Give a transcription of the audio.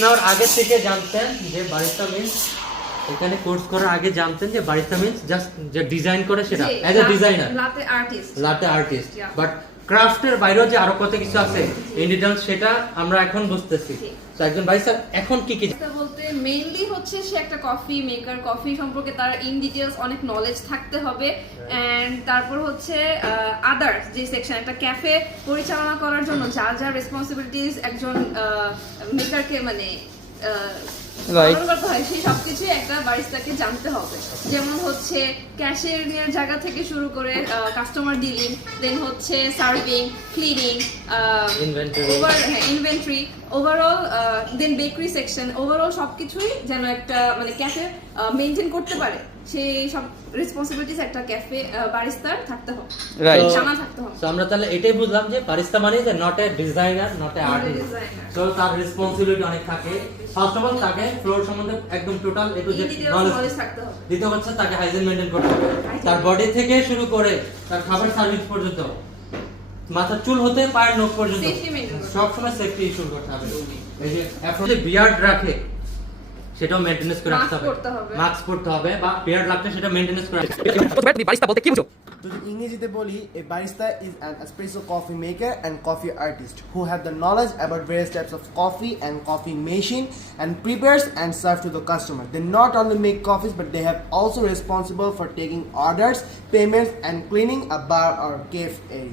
নেওয়ার আগে থেকে জানতেন যে বারিস্তা মিন্স, এখানে কোর্স করার আগে জানতেন যে বারিস্তা মিন্স জাস্ট যে ডিজাইন করে সেটা as a designer, latte artist, but ক্রাফটের বাইরেও যে আরো কত কিছু আছে ইন ডিটেইলস সেটা আমরা এখন বুঝতেছি। তো একজন বারিস্তা এখন কি কি বলতে মেইনলি হচ্ছে সে একটা কফি মেকার, কফি সম্পর্কে তার ইন ডিটেইলস অনেক নলেজ থাকতে হবে। এন্ড তারপর হচ্ছে আদার্স যে সেকশন, একটা ক্যাফে পরিচালনা করার জন্য যার যার রেসপন্সিবিলিটিস একজন মেকারকে মানে পালন করতে হয়, সেই সবকিছুই একটা বারিস্তাকে জানতে হবে। যেমন হচ্ছে ক্যাশিয়ারের জায়গা থেকে শুরু করে কাস্টমার ডিলিং, দেন হচ্ছে সার্ভিং, ক্লিনিং, ইনভেন্টরি, ওভারঅল, দেন বেকারি সেকশন, ওভারঅল সবকিছুই যেন একটা মানে ক্যাফে মেনটেন করতে পারে, সেই সব রেসপন্সিবিলিটিস একটা ক্যাফে বারিস্তার থাকতে হবে, জানা থাকতে হবে। তো আমরা তাহলে এটাই বুঝলাম যে বারিস্তা মানে যে not a designer, not a artist. So তার রেসপন্সিবিলিটি অনেক থাকে। ফার্স্ট অফ অল তাকে ফ্লোর সম্বন্ধে একদম total A to Z knowledge থাকতে হবে। দ্বিতীয় হচ্ছে তাকে হাইজিন মেইনটেইন করতে হবে, তার বডি থেকে শুরু করে তার খাবার সার্ভিস পর্যন্ত, মাথার চুল হতে পায়ের নখ পর্যন্ত সব সময় সেফটি ইস্যু করতে হবে। এই যে এখন যে বিয়ার্ড রাখে সেটাও মেইনটেনেন্স করে রাখতে হবে, মাস্ক পরতে হবে, বা বিয়ার্ড রাখতে সেটা মেইনটেনেন্স করে রাখতে হবে। তুমি বারিস্তা বলতে কি বুঝো? যদি ইংরেজিতে বলি, a barista is an espresso coffee maker and coffee artist who have the knowledge about various types of coffee and coffee machine and prepares and serve to the customer. They not only make coffees but they have also responsible for taking orders, payments and cleaning a bar or cafe area.